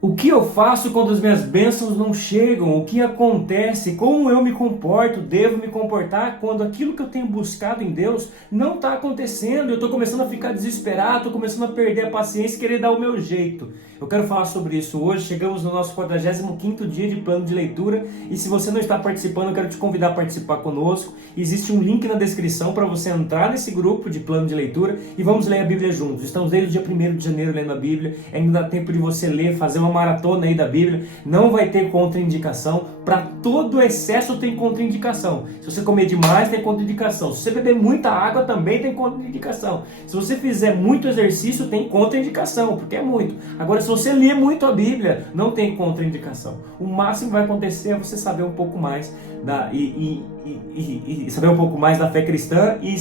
O que eu faço quando as minhas bênçãos não chegam? O que acontece? Como eu me comporto? Devo me comportar quando aquilo que eu tenho buscado em Deus não está acontecendo? Eu estou começando a ficar desesperado, estou começando a perder a paciência e querer dar o meu jeito. Eu quero falar sobre isso hoje. Chegamos no nosso 45º dia de plano de leitura e se você não está participando, eu quero te convidar a participar conosco. Existe um link na descrição para você entrar nesse grupo de plano de leitura e vamos ler a Bíblia juntos. Estamos desde o dia 1º de janeiro lendo a Bíblia. Ainda dá tempo de você ler, fazer uma maratona aí da Bíblia. Não vai ter contraindicação. Para todo excesso tem contraindicação. Se você comer demais, tem contraindicação. Se você beber muita água, também tem contraindicação. Se você fizer muito exercício, tem contraindicação, porque é muito. Agora, se você ler muito a Bíblia, não tem contraindicação. O máximo que vai acontecer é você saber um pouco mais saber um pouco mais da fé cristã e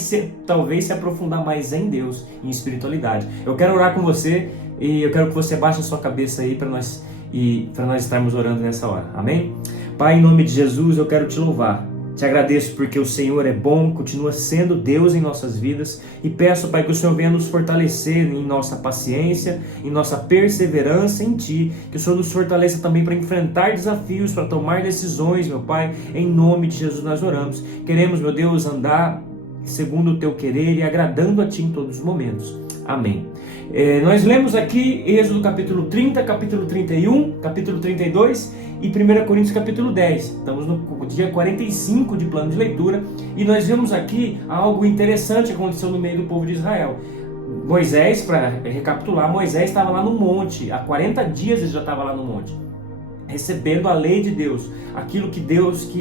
talvez se aprofundar mais em Deus, em espiritualidade. Eu quero orar com você e eu quero que você baixe a sua cabeça aí para nós estarmos orando nessa hora. Amém? Pai, em nome de Jesus, eu quero te louvar. Te agradeço porque o Senhor é bom, continua sendo Deus em nossas vidas e peço, Pai, que o Senhor venha nos fortalecer em nossa paciência, em nossa perseverança em Ti, que o Senhor nos fortaleça também para enfrentar desafios, para tomar decisões, meu Pai, em nome de Jesus nós oramos. Queremos, meu Deus, andar segundo o Teu querer e agradando a Ti em todos os momentos. Amém. Nós lemos aqui Êxodo capítulo 30, capítulo 31, capítulo 32 e 1 Coríntios capítulo 10. Estamos no dia 45 de plano de leitura e nós vemos aqui algo interessante que aconteceu no meio do povo de Israel. Moisés, para recapitular, Moisés estava lá no monte, há 40 dias ele já estava lá no monte, recebendo a lei de Deus, aquilo que Deus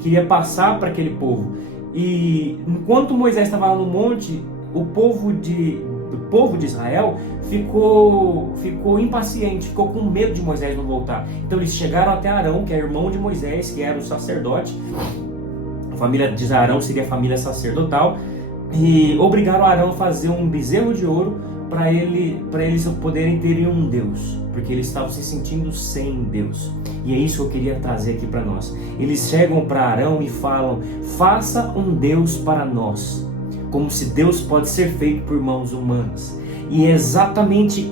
queria passar para aquele povo. E enquanto Moisés estava lá no monte, o povo de Israel ficou impaciente, ficou com medo de Moisés não voltar. Então eles chegaram até Arão, que é irmão de Moisés, que era o sacerdote. A família de Arão seria a família sacerdotal, e obrigaram Arão a fazer um bezerro de ouro para eles poderem ter um Deus, porque eles estavam se sentindo sem Deus. E é isso que eu queria trazer aqui para nós. Eles chegam para Arão e falam: faça um Deus para nós, como se Deus pode ser feito por mãos humanas. E é exatamente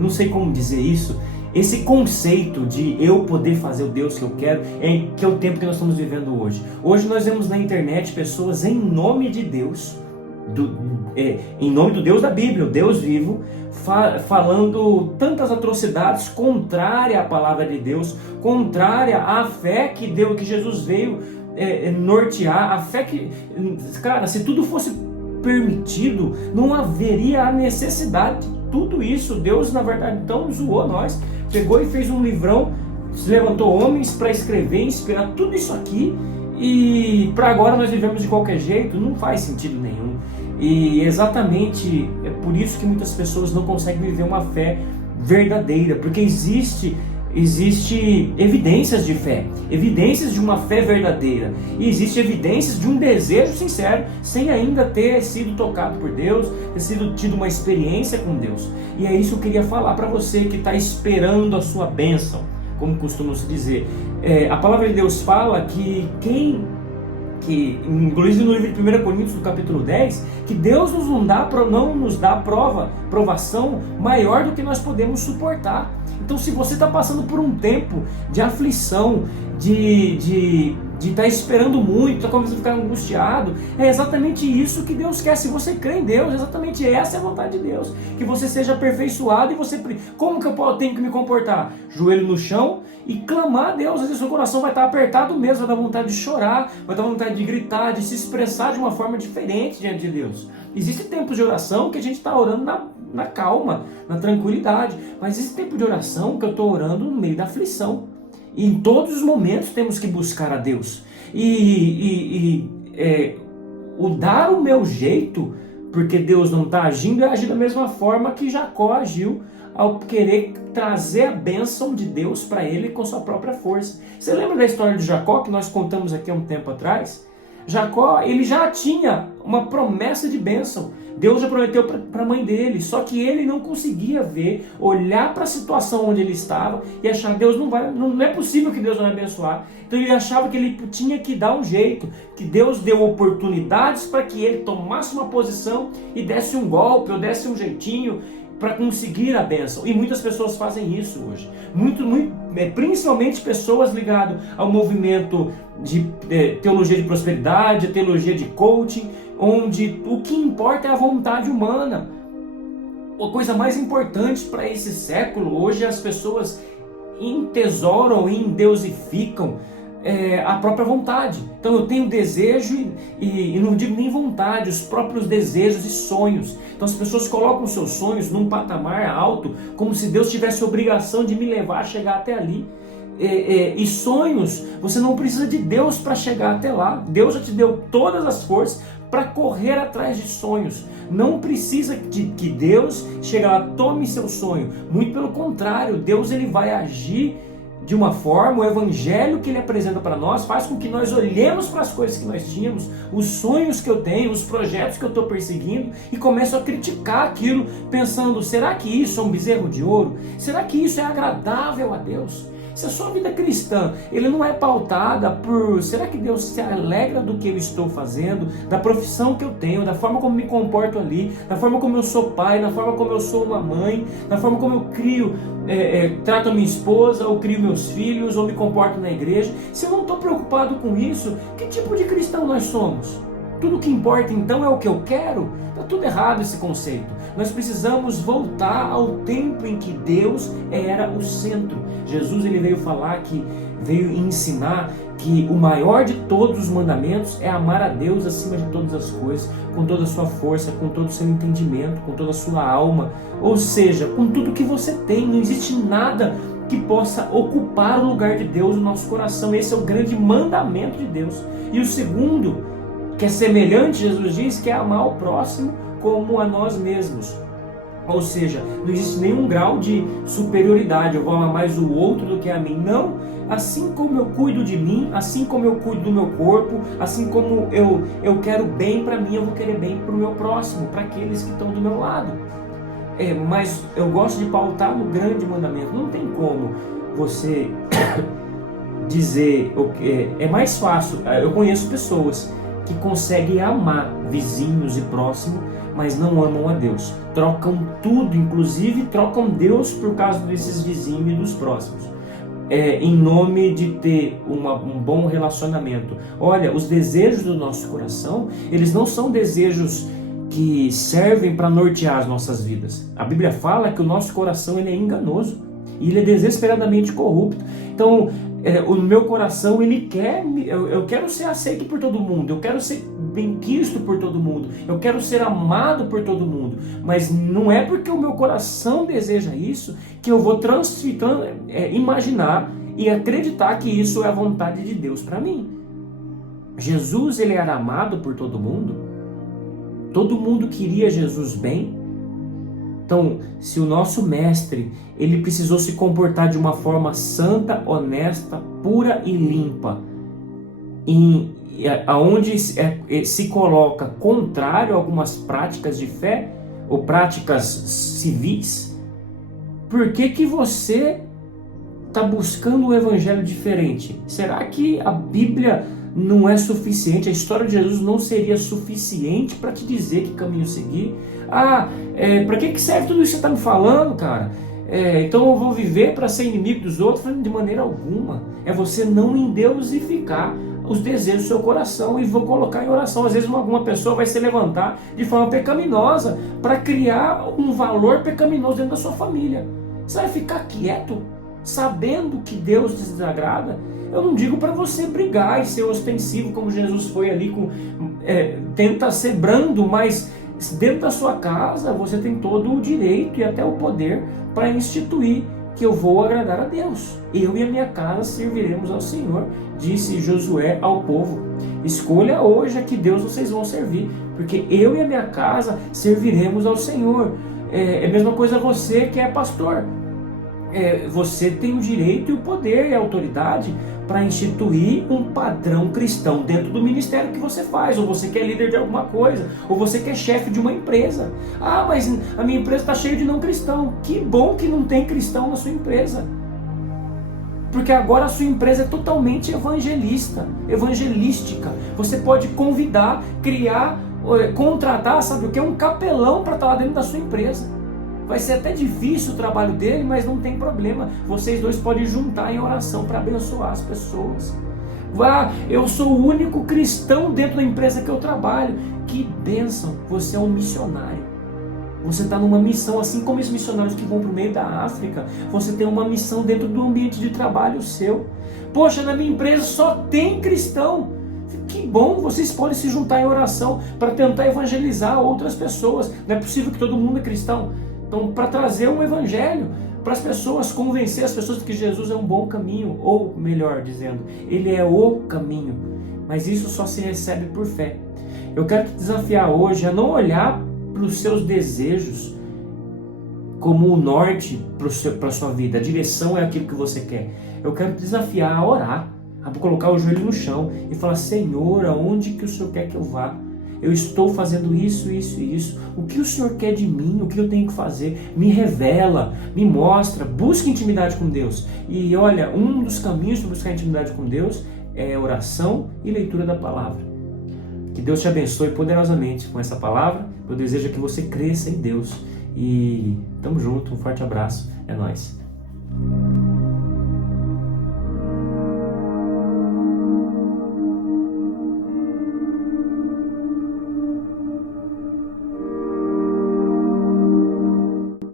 não sei como dizer isso, esse conceito de eu poder fazer o Deus que eu quero, que é o tempo que nós estamos vivendo hoje. Hoje nós vemos na internet pessoas em nome de Deus, em nome do Deus da Bíblia, o Deus vivo, falando tantas atrocidades contrária à palavra de Deus, contrária à fé que Jesus veio nortear, a fé que, cara, se tudo fosse permitido, não haveria a necessidade de tudo isso. Deus, na verdade, então zoou nós, pegou e fez um livrão, levantou homens para escrever, inspirar tudo isso aqui, e para agora nós vivemos de qualquer jeito. Não faz sentido nenhum. E exatamente é por isso que muitas pessoas não conseguem viver uma fé verdadeira, porque existe evidências de fé, evidências de uma fé verdadeira, e existe evidências de um desejo sincero, sem ainda ter sido tocado por Deus, ter tido uma experiência com Deus. E é isso que eu queria falar para você que está esperando a sua bênção, como costuma se dizer. A palavra de Deus fala que inclusive no livro de 1 Coríntios, no capítulo 10, que Deus não nos dá provação maior do que nós podemos suportar. Então, se você está passando por um tempo de aflição, de estar esperando muito, está começando a ficar angustiado, é exatamente isso que Deus quer. Se você crê em Deus, exatamente essa é a vontade de Deus, que você seja aperfeiçoado. E como que eu tenho que me comportar? Joelho no chão e clamar a Deus. Às vezes o seu coração vai estar apertado mesmo, vai dar vontade de chorar, vai dar vontade de gritar, de se expressar de uma forma diferente diante de Deus. Existem tempos de oração que a gente está orando na calma, na tranquilidade, mas existe tempo de oração que eu estou orando no meio da aflição. E em todos os momentos temos que buscar a Deus. O dar o meu jeito, porque Deus não está agindo, é agir da mesma forma que Jacó agiu ao querer trazer a bênção de Deus para ele com sua própria força. Você lembra da história de Jacó que nós contamos aqui há um tempo atrás? Jacó, ele já tinha uma promessa de bênção. Deus já prometeu para a mãe dele, só que ele não conseguia ver, olhar para a situação onde ele estava e achar, Deus não é possível que Deus não vai abençoar. Então ele achava que ele tinha que dar um jeito, que Deus deu oportunidades para que ele tomasse uma posição e desse um golpe ou desse um jeitinho para conseguir a bênção. E muitas pessoas fazem isso hoje. Principalmente pessoas ligadas ao movimento de teologia de prosperidade, teologia de coaching, onde o que importa é a vontade humana. A coisa mais importante para esse século, hoje as pessoas entesouram e endeusificam a própria vontade. Então eu tenho desejo e não digo nem vontade, os próprios desejos e sonhos. Então as pessoas colocam seus sonhos num patamar alto, como se Deus tivesse obrigação de me levar a chegar até ali. E sonhos, você não precisa de Deus para chegar até lá. Deus já te deu todas as forças para correr atrás de sonhos. Não precisa que Deus chegue lá, tome seu sonho. Muito pelo contrário, Deus ele vai agir de uma forma, o evangelho que ele apresenta para nós faz com que nós olhemos para as coisas que nós tínhamos, os sonhos que eu tenho, os projetos que eu estou perseguindo e começo a criticar aquilo, pensando, será que isso é um bezerro de ouro? Será que isso é agradável a Deus? Se a sua vida cristã, ele não é pautada por, será que Deus se alegra do que eu estou fazendo, da profissão que eu tenho, da forma como me comporto ali, da forma como eu sou pai, da forma como eu sou uma mãe, da forma como eu trato a minha esposa, ou crio meus filhos, ou me comporto na igreja. Se eu não estou preocupado com isso, que tipo de cristão nós somos? Tudo que importa então é o que eu quero? Está tudo errado esse conceito. Nós precisamos voltar ao tempo em que Deus era o centro. Jesus ele veio ensinar que o maior de todos os mandamentos é amar a Deus acima de todas as coisas, com toda a sua força, com todo o seu entendimento, com toda a sua alma, ou seja, com tudo que você tem. Não existe nada que possa ocupar o lugar de Deus no nosso coração. Esse é o grande mandamento de Deus. E o segundo, que é semelhante, Jesus diz, que é amar o próximo como a nós mesmos. Ou seja, não existe nenhum grau de superioridade, eu vou amar mais o outro do que a mim. Não, assim como eu cuido de mim, assim como eu cuido do meu corpo, assim como eu quero bem para mim, eu vou querer bem para o meu próximo, para aqueles que estão do meu lado. Mas eu gosto de pautar no grande mandamento. Não tem como você dizer, é mais fácil. Eu conheço pessoas que conseguem amar vizinhos e próximos, mas não amam a Deus. Trocam tudo, inclusive trocam Deus por causa desses vizinhos e dos próximos. Em nome de ter um bom relacionamento. Olha, os desejos do nosso coração, eles não são desejos que servem para nortear as nossas vidas. A Bíblia fala que o nosso coração ele é enganoso e ele é desesperadamente corrupto. Então, o meu coração, ele eu quero ser aceito por todo mundo, eu quero ser benquisto por todo mundo, eu quero ser amado por todo mundo, mas não é porque o meu coração deseja isso que eu vou imaginar e acreditar que isso é a vontade de Deus para mim. Jesus, ele era amado por todo mundo queria Jesus bem. Então, se o nosso mestre, ele precisou se comportar de uma forma santa, honesta, pura e limpa, aonde se coloca contrário a algumas práticas de fé, ou práticas civis, por que você está buscando um evangelho diferente? Será que a Bíblia não é suficiente? A história de Jesus não seria suficiente para te dizer que caminho seguir? Para que serve tudo isso que você está me falando, cara? Então eu vou viver para ser inimigo dos outros? De maneira alguma. É você não endeusificar os desejos do seu coração e vou colocar em oração. Às vezes alguma pessoa vai se levantar de forma pecaminosa para criar um valor pecaminoso dentro da sua família. Você vai ficar quieto, sabendo que Deus te desagrada? Eu não digo para você brigar e ser ostensivo como Jesus foi ali, tenta ser brando, mas dentro da sua casa você tem todo o direito e até o poder para instituir que eu vou agradar a Deus. Eu e a minha casa serviremos ao Senhor, disse Josué ao povo. Escolha hoje a que Deus vocês vão servir, porque eu e a minha casa serviremos ao Senhor. É a mesma coisa você que é pastor. você tem o direito e o poder e a autoridade para instituir um padrão cristão dentro do ministério que você faz, ou você que é líder de alguma coisa, ou você que é chefe de uma empresa. Ah, mas a minha empresa está cheia de não cristão. Que bom que não tem cristão na sua empresa. Porque agora a sua empresa é totalmente evangelística. Você pode convidar, criar, contratar, sabe o que? Um capelão para estar lá dentro da sua empresa. Vai ser até difícil o trabalho dele, mas não tem problema. Vocês dois podem juntar em oração para abençoar as pessoas. Eu sou o único cristão dentro da empresa que eu trabalho. Que bênção! Você é um missionário. Você está numa missão, assim como os missionários que vão para o meio da África. Você tem uma missão dentro do ambiente de trabalho seu. Poxa, na minha empresa só tem cristão. Que bom, vocês podem se juntar em oração para tentar evangelizar outras pessoas. Não é possível que todo mundo é cristão. Então, para trazer um evangelho para as pessoas, convencer as pessoas de que Jesus é um bom caminho, ou melhor dizendo, Ele é o caminho. Mas isso só se recebe por fé. Eu quero te desafiar hoje a não olhar para os seus desejos como o norte para a sua vida. A direção é aquilo que você quer. Eu quero te desafiar a orar, a colocar o joelho no chão e falar: Senhor, aonde que o Senhor quer que eu vá? Eu estou fazendo isso, isso e isso. O que o Senhor quer de mim? O que eu tenho que fazer? Me revela, me mostra, busque intimidade com Deus. E olha, um dos caminhos para buscar intimidade com Deus é oração e leitura da palavra. Que Deus te abençoe poderosamente com essa palavra. Eu desejo que você cresça em Deus. E tamo junto, um forte abraço, é nóis.